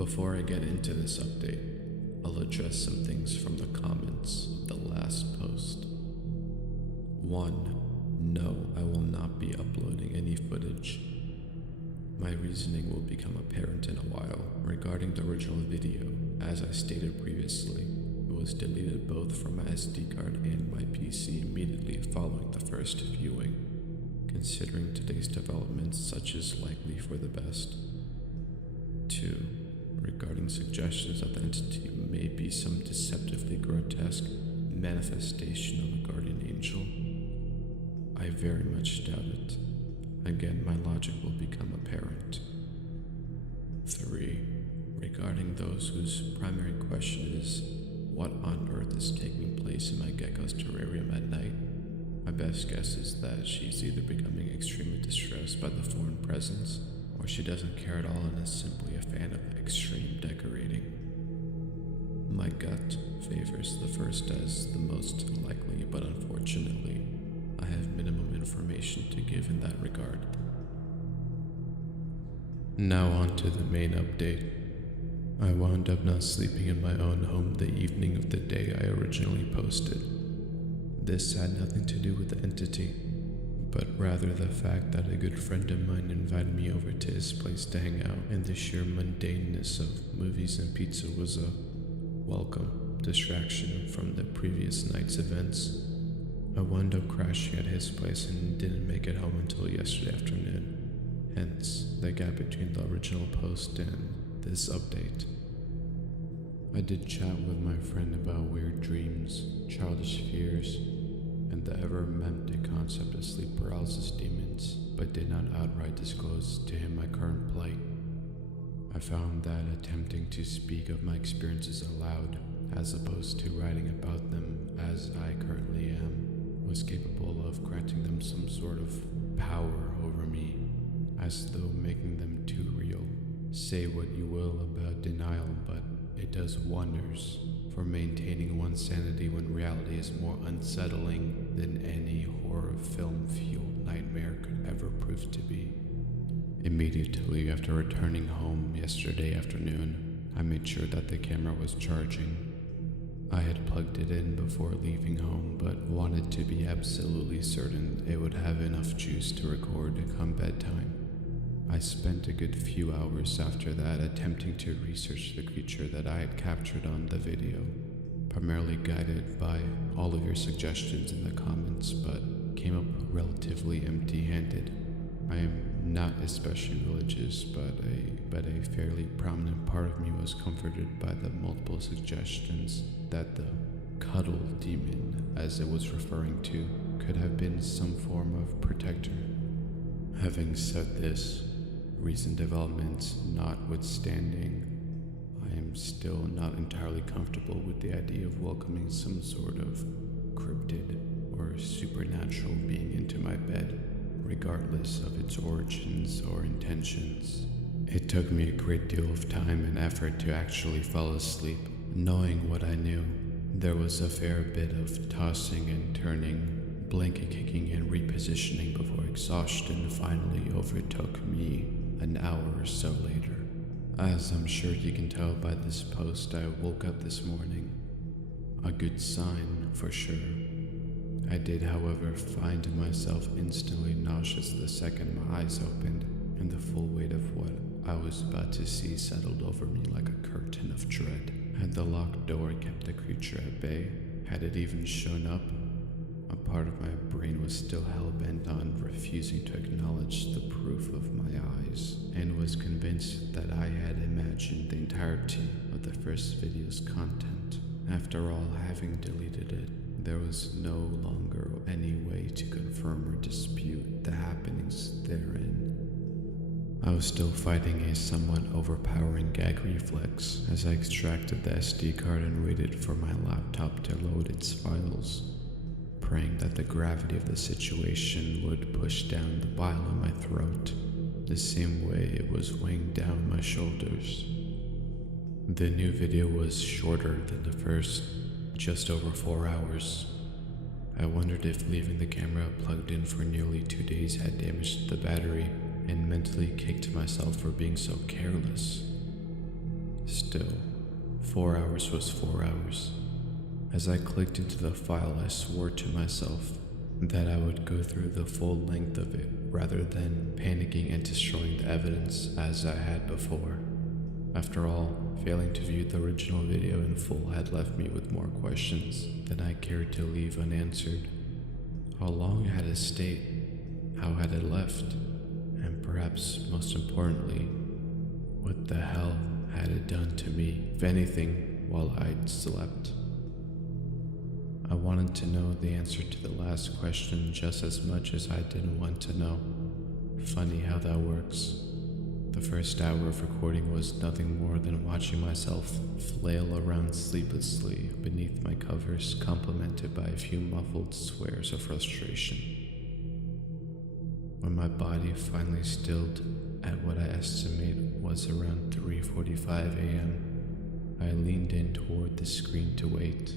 Before I get into this update, I'll address some things from the comments of the last post. 1. No, I will not be uploading any footage. My reasoning will become apparent in a while. Regarding the original video, as I stated previously, it was deleted both from my SD card and my PC immediately following the first viewing. Considering today's developments, such is likely for the best. 2. Regarding suggestions that the entity may be some deceptively grotesque manifestation of a guardian angel, I very much doubt it. Again, my logic will become apparent. 3. Regarding those whose primary question is, what on earth is taking place in my gecko's terrarium at night? My best guess is that she's either becoming extremely distressed by the foreign presence, or she doesn't care at all and is simply a fan of extreme decorating. My gut favors the first as the most likely, but unfortunately, I have minimum information to give in that regard. Now on to the main update. I wound up not sleeping in my own home the evening of the day I originally posted. This had nothing to do with the entity, but rather the fact that a good friend of mine invited me over to his place to hang out, and the sheer mundaneness of movies and pizza was a welcome distraction from the previous night's events. I wound up crashing at his place and didn't make it home until yesterday afternoon, hence the gap between the original post and this update. I did chat with my friend about weird dreams, childish fears, and the ever-empty concept of sleep paralysis demons, but did not outright disclose to him my current plight. I found that attempting to speak of my experiences aloud, as opposed to writing about them as I currently am, was capable of granting them some sort of power over me, as though making them too real. Say what you will about denial, but it does wonders for maintaining one's sanity when reality is more unsettling than any horror film-fueled nightmare could ever prove to be. Immediately after returning home yesterday afternoon, I made sure that the camera was charging. I had plugged it in before leaving home, but wanted to be absolutely certain it would have enough juice to record come bedtime. I spent a good few hours after that attempting to research the creature that I had captured on the video, primarily guided by all of your suggestions in the comments, but came up relatively empty-handed. I am not especially religious, but a fairly prominent part of me was comforted by the multiple suggestions that the cuddle demon, as it was referring to, could have been some form of protector. Having said this, recent developments notwithstanding, I am still not entirely comfortable with the idea of welcoming some sort of cryptid or supernatural being into my bed, regardless of its origins or intentions. It took me a great deal of time and effort to actually fall asleep. Knowing what I knew, there was a fair bit of tossing and turning, blanket kicking and repositioning before exhaustion finally overtook me an hour or so later. As I'm sure you can tell by this post, I woke up this morning. A good sign, for sure. I did, however, find myself instantly nauseous the second my eyes opened, and the full weight of what I was about to see settled over me like a curtain of dread. Had the locked door kept the creature at bay? Had it even shown up? A part of my brain was still hell-bent on refusing to acknowledge the proof of my eyes, and was convinced that I had imagined the entirety of the first video's content. After all, having deleted it, there was no longer any way to confirm or dispute the happenings therein. I was still fighting a somewhat overpowering gag reflex as I extracted the SD card and waited for my laptop to load its files, praying that the gravity of the situation would push down the bile in my throat, the same way it was weighing down my shoulders. The new video was shorter than the first, just over 4 hours. I wondered if leaving the camera plugged in for nearly 2 days had damaged the battery, and mentally kicked myself for being so careless. Still, 4 hours was 4 hours. As I clicked into the file, I swore to myself that I would go through the full length of it rather than panicking and destroying the evidence as I had before. After all, failing to view the original video in full had left me with more questions than I cared to leave unanswered. How long had it stayed? How had it left? And perhaps most importantly, what the hell had it done to me, if anything, while I'd slept? I wanted to know the answer to the last question just as much as I didn't want to know. Funny how that works. The first hour of recording was nothing more than watching myself flail around sleeplessly beneath my covers, complemented by a few muffled swears of frustration. When my body finally stilled at what I estimate was around 3:45 a.m., I leaned in toward the screen to wait.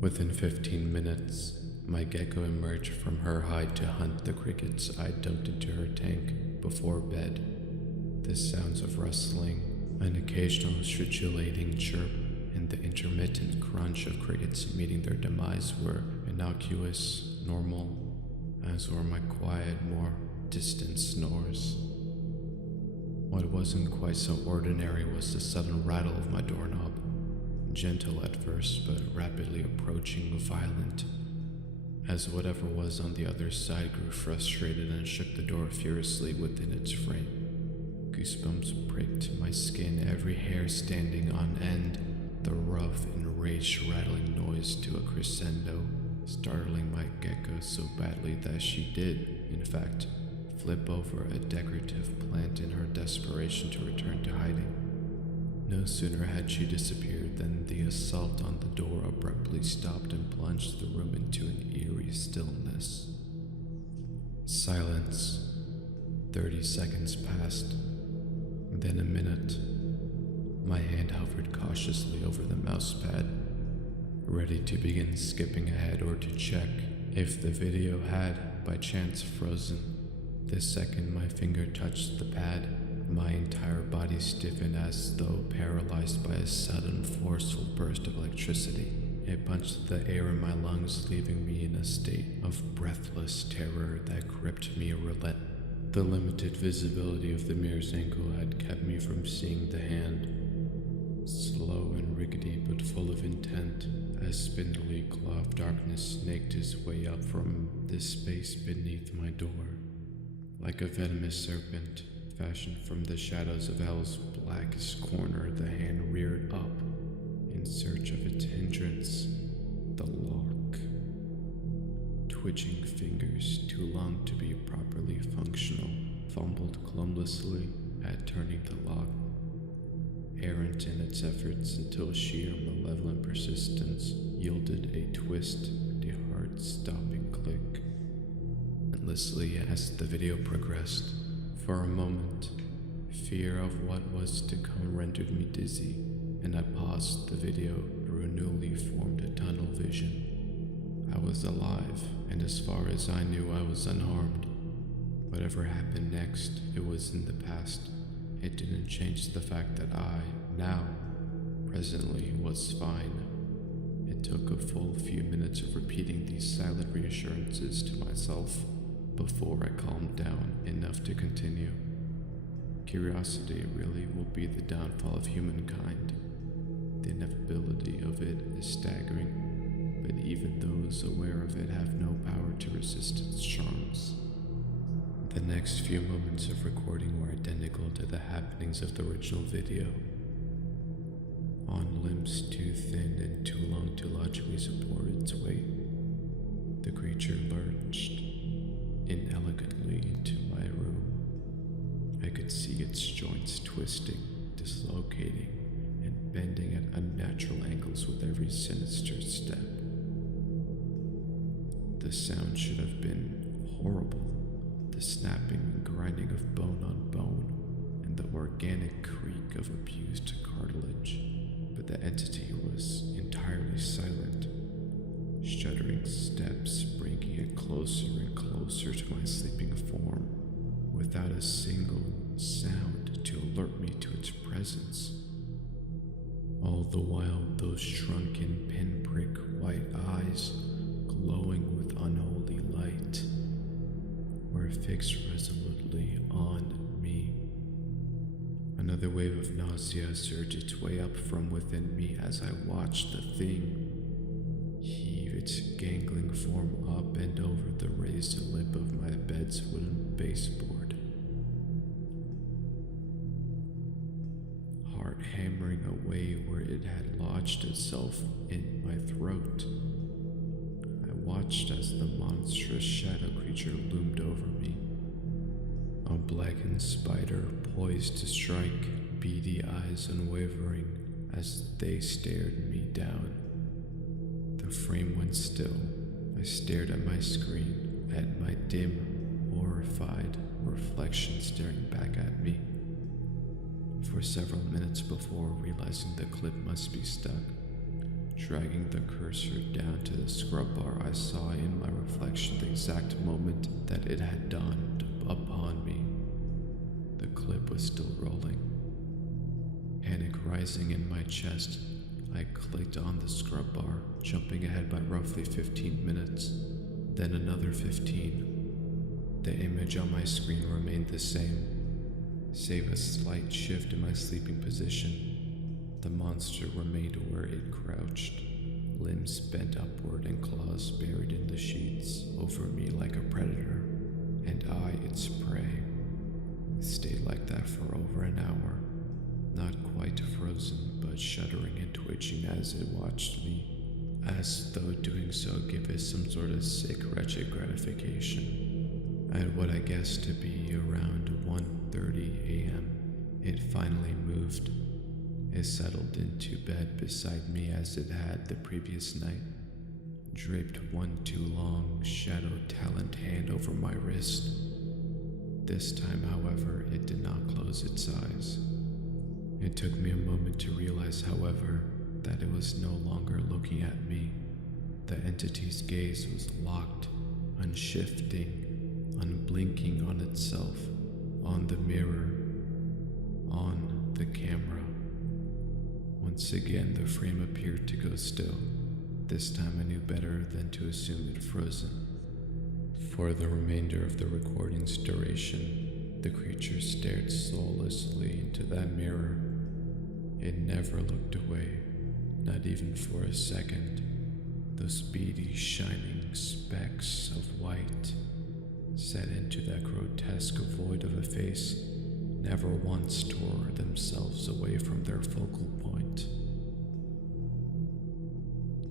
Within 15 minutes, my gecko emerged from her hide to hunt the crickets I dumped into her tank before bed. The sounds of rustling, an occasional stridulating chirp, and the intermittent crunch of crickets meeting their demise were innocuous, normal, as were my quiet, more distant snores. What wasn't quite so ordinary was the sudden rattle of my doorknob. Gentle at first, but rapidly approaching violent, as whatever was on the other side grew frustrated and shook the door furiously within its frame. Goosebumps pricked my skin, every hair standing on end, the rough, enraged rattling noise to a crescendo, startling my gecko so badly that she did, in fact, flip over a decorative plant in her desperation to return to hiding. No sooner had she disappeared than the assault on the door abruptly stopped and plunged the room into an eerie stillness. Silence. 30 seconds passed. Then a minute. My hand hovered cautiously over the mousepad, ready to begin skipping ahead or to check if the video had, by chance, frozen. The second my finger touched the pad, my entire body stiffened as though paralyzed by a sudden, forceful burst of electricity. It punched the air in my lungs, leaving me in a state of breathless terror that gripped me relentlessly. The limited visibility of the mirror's angle had kept me from seeing the hand. Slow and rickety, but full of intent, as spindly claw of darkness snaked its way up from the space beneath my door. Like a venomous serpent, fashioned from the shadows of hell's blackest corner, the hand reared up in search of its hindrance, the lock. Twitching fingers, too long to be properly functional, fumbled clumsily at turning the lock, errant in its efforts until sheer malevolent persistence yielded a twist, a heart-stopping click. Endlessly as the video progressed, for a moment, fear of what was to come rendered me dizzy, and I paused the video through a newly formed tunnel vision. I was alive, and as far as I knew, I was unharmed. Whatever happened next, it was in the past. It didn't change the fact that I, now, presently, was fine. It took a full few minutes of repeating these silent reassurances to myself before I calmed down enough to continue. Curiosity really will be the downfall of humankind. The inevitability of it is staggering, but even those aware of it have no power to resist its charms. The next few moments of recording were identical to the happenings of the original video. On limbs too thin and too long to logically support its weight, the creature lurched inelegantly into my room. I could see its joints twisting, dislocating, and bending at unnatural angles with every sinister step. The sound should have been horrible, the snapping and grinding of bone on bone, and the organic creak of abused cartilage, but the entity was entirely silent. Shuddering steps bringing it closer and closer to my sleeping form, without a single sound to alert me to its presence. All the while, those shrunken pinprick white eyes, glowing with unholy light, were fixed resolutely on me. Another wave of nausea surged its way up from within me as I watched the thing heave its gangling form up and over the raised lip of my bed's wooden baseboard. Heart hammering away where it had lodged itself in my throat. I watched as the monstrous shadow creature loomed over me. A blackened spider poised to strike, beady eyes unwavering as they stared me down. The frame went still. I stared at my screen, at my dim, horrified reflection staring back at me. For several minutes before realizing the clip must be stuck, dragging the cursor down to the scrub bar, I saw in my reflection the exact moment that it had dawned upon me. The clip was still rolling. Panic rising in my chest, I clicked on the scrub bar, jumping ahead by roughly 15 minutes, then another 15. The image on my screen remained the same, save a slight shift in my sleeping position. The monster remained where it crouched, limbs bent upward and claws buried in the sheets over me like a predator, and I, its prey. It stayed like that for over an hour, not quite frozen, but shuddering and twitching as it watched me, as though doing so gave it some sort of sick, wretched gratification. At what I guessed to be around 1:30 a.m., it finally moved. It settled into bed beside me as it had the previous night, draped one too long, shadow-taloned hand over my wrist. This time, however, it did not close its eyes. It took me a moment to realize, however, that it was no longer looking at me. The entity's gaze was locked, unshifting, unblinking on itself, on the mirror, on the camera. Once again, the frame appeared to go still. This time I knew better than to assume it frozen. For the remainder of the recording's duration, the creature stared soullessly into that mirror. It never looked away, not even for a second. Those beady, shining specks of white set into that grotesque void of a face never once tore themselves away from their focal point.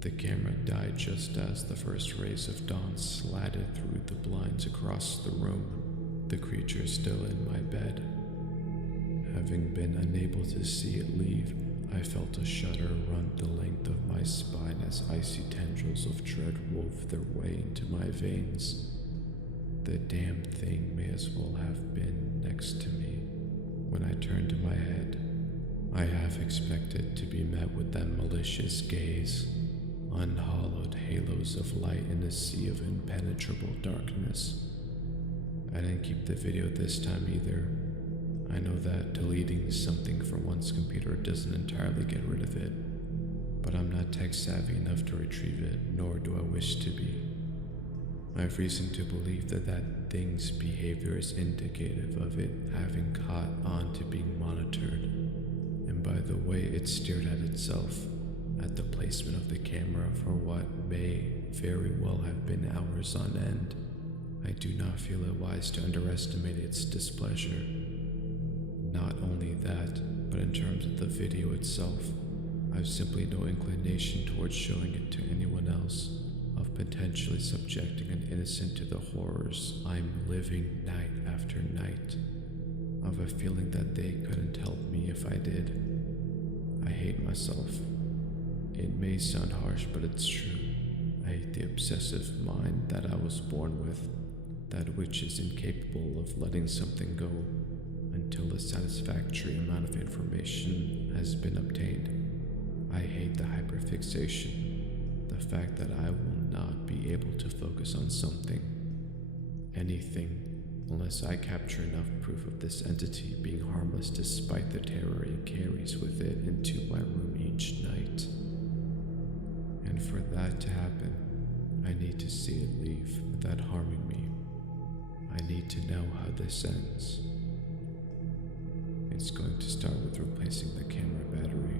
The camera died just as the first rays of dawn slatted through the blinds across the room, the creature still in my bed. Having been unable to see it leave, I felt a shudder run the length of my spine as icy tendrils of dread wove their way into my veins. The damn thing may as well have been next to me. When I turned my head, I half expected to be met with that malicious gaze, unhallowed halos of light in a sea of impenetrable darkness. I didn't keep the video this time either. I know that deleting something from one's computer doesn't entirely get rid of it, but I'm not tech savvy enough to retrieve it, nor do I wish to be. I have reason to believe that that thing's behavior is indicative of it having caught on to being monitored, and by the way it stared at itself, at the placement of the camera for what may very well have been hours on end. I do not feel it wise to underestimate its displeasure. Not only that, but in terms of the video itself, I have simply no inclination towards showing it to anyone else, of potentially subjecting an innocent to the horrors I'm living night after night, of a feeling that they couldn't help me if I did. I hate myself. It may sound harsh, but it's true. I hate the obsessive mind that I was born with, that which is incapable of letting something go until a satisfactory amount of information has been obtained. I hate the hyperfixation, the fact that I will not be able to focus on something, anything, unless I capture enough proof of this entity being harmless despite the terror it carries with it into my room each night. And for that to happen, I need to see it leave without harming me. I need to know how this ends. It's going to start with replacing the camera battery.